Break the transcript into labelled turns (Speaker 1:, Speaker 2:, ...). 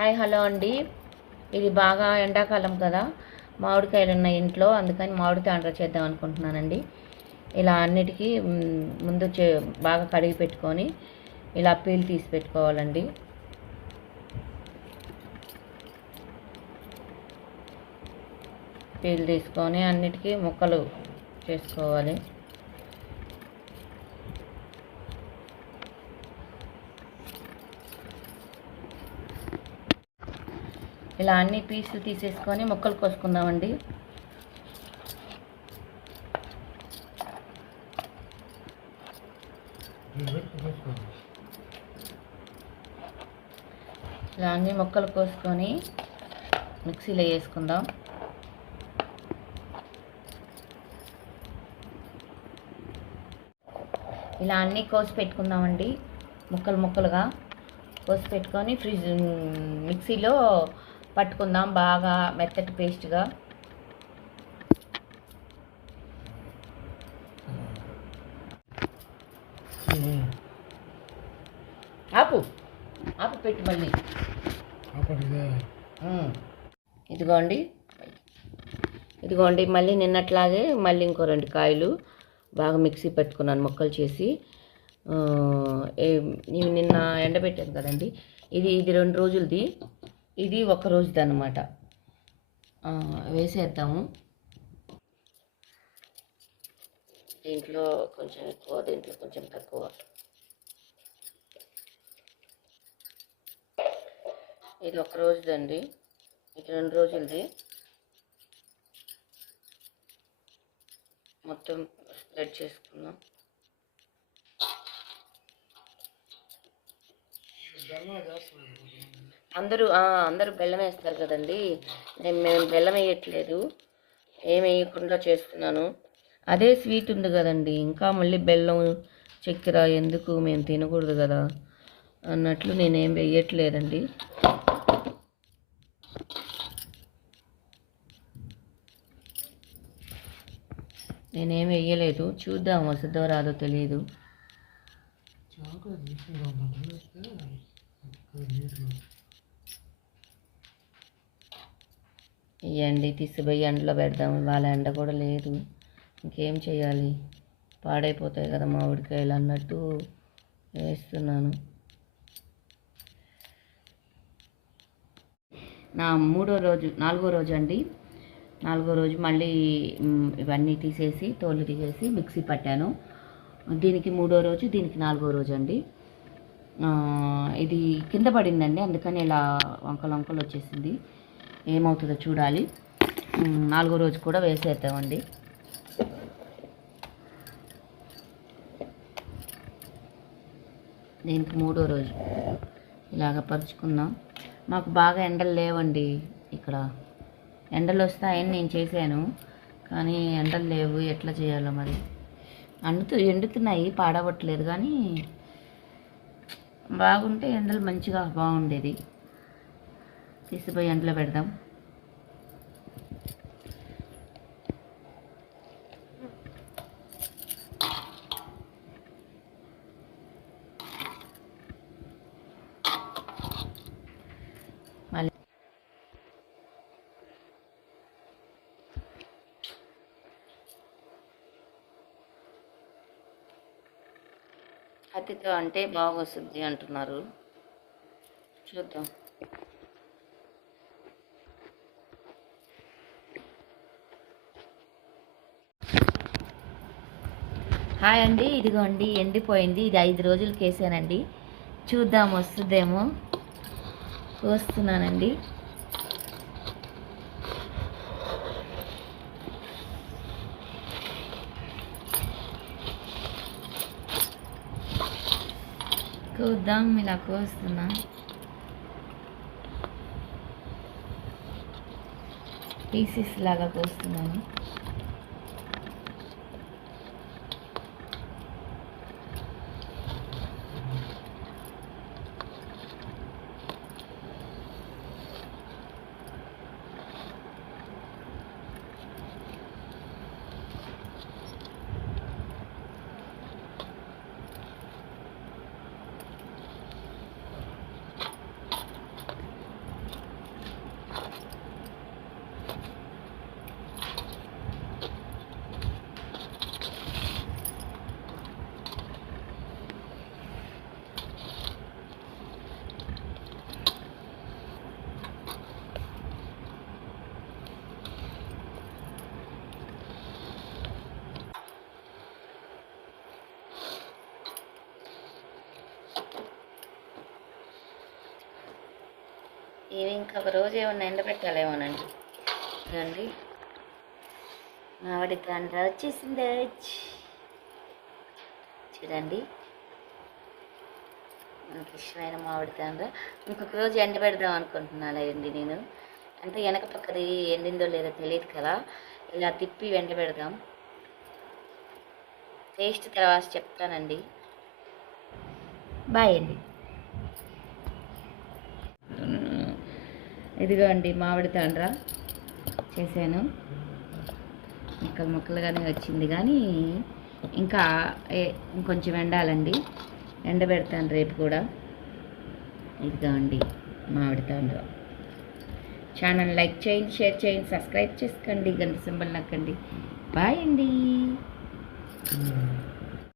Speaker 1: Hi hello అండి. ఇది బాగా ఎండాకాలం కదా. మామిడికాయలు ఉన్న ఇంట్లో అందుకని మామిడికాయ ఆర్డర్ చేద్దాం అనుకుంటున్నానండి. ఇలా అన్నిటికీ ముందు చే బాగా కడిగి పెట్టుకొని ఇలా పీల్ తీసి పెట్టుకోవాలండి. పీల్ తీసుకొని అన్నిటికీ ముక్కలు చేసుకోవాలి. ఇలా అన్ని పీసులు తీసేసుకొని ముక్కలు కోసుకుందామండి. ఇలా అన్ని ముక్కలు కోసుకొని మిక్సీలో వేసుకుందాం. ఇలా అన్నీ కోసి పెట్టుకుందామండి. ముక్కలు ముక్కలుగా కోసి పెట్టుకొని ఫ్రిడ్జ్ మిక్సీలో పట్టుకుందాం బాగా మెత్తటి పేస్ట్గా ఆపు ఆపు పెట్టు మళ్ళీ. ఇదిగోండి. ఇదిగోండి మళ్ళీ నిన్నట్లాగే మళ్ళీ ఇంకో రెండు కాయలు బాగా మిక్సీ పెట్టుకున్నాను ముక్కలు చేసి. నిన్న ఎండబెట్టాను కదండి. ఇది ఇది రెండు రోజులది. ఇది ఒక రోజుది అనమాట వేసేద్దాము. దీంట్లో కొంచెం ఎక్కువ దీంట్లో కొంచెం తక్కువ. ఇది ఒక రోజుదండి. ఇది రెండు రోజులది. మొత్తం స్ప్రెడ్ చేసుకుందాం. అందరూ అందరూ బెల్లం వేస్తారు కదండి. నేను మేము బెల్లం వేయట్లేదు. ఏం వేయకుండా చేస్తున్నాను. అదే స్వీట్ ఉంది కదండి. ఇంకా మళ్ళీ బెల్లం చక్కెర ఎందుకు మేము తినకూడదు కదా అన్నట్లు నేనేం వేయట్లేదండి. నేనేం వేయలేదు. చూద్దాం వస్తుందో రాదో తెలియదు ఇవ్వండి తీసుకుపోయి ఎండలో పెడదాం. ఇవాళ ఎండ కూడా లేదు. ఇంకేం చేయాలి? పాడైపోతాయి కదా మామిడికాయలు అన్నట్టు వేస్తున్నాను. నా మూడో రోజు నాలుగో రోజు అండి. నాలుగో రోజు మళ్ళీ ఇవన్నీ తీసేసి తోలు తీసేసి మిక్సీ పట్టాను. దీనికి మూడో రోజు దీనికి నాలుగో రోజు అండి. ఇది కింద పడిందండి అందుకని ఇలా వంకలు వంకలు వచ్చేసింది. ఏమవుతుందో చూడాలి. నాలుగో రోజు కూడా వేసేద్దామండి. దీనికి మూడో రోజు. ఇలాగ పరుచుకుందాం. మాకు బాగా ఎండలు లేవండి ఇక్కడ. ఎండలు వస్తాయని నేను చేశాను. కానీ ఎండలు లేవు. ఎట్లా చేయాలో మరి? అండుతూ ఎండుతున్నాయి. పాడవట్లేదు. కానీ బాగుంటే ఎండలు మంచిగా బాగుండేది. తీసిపోయి ఎండలో పెడదాం. మళ్ళీ కత్తితో అంటే బాగా వస్తుంది అంటున్నారు. చూద్దాం. హాయ్ అండి ఇదిగోండి ఎండిపోయింది. ఇది ఐదు రోజులు కేసానండి. చూద్దాం వస్తుందేమో. కోస్తున్నానండి కోద్దాం ఇలా కోస్తున్నా పీసెస్ లాగా కోస్తున్నాను ఇవి ఇంకొక రోజు ఏమన్నా ఎండబెట్టాలేమోనండి. ఇదండి మామిడి తాండ్ర వచ్చేసింది చూడండి. నాకు ఇష్టమైన మామిడి తాండ్ర ఇంకొక రోజు ఎండబెడదాం అనుకుంటున్నానండి నేను. అంటే వెనక పక్కది ఎండిందో లేదో తెలియదు కదా. ఇలా తిప్పి ఎండబెడదాం టేస్ట్ తర్వాత చెప్తానండి. బాయ్ అండి. ఇదిగో అండి మామిడి తాండ్ర చేశాను. ముక్కలు ముక్కలుగానే వచ్చింది కానీ ఇంకా ఏ- ఇంకొంచెం ఎండాలండి. ఎండబెడతాను రేపు కూడా. ఇదిగో అండి మామిడి తాండ్ర. ఛానల్ లైక్ చేయండి షేర్ చేయండి సబ్స్క్రైబ్ చేసుకోండి గంట సింబల్ నక్కండి. బాయ్ అండి. Hmm.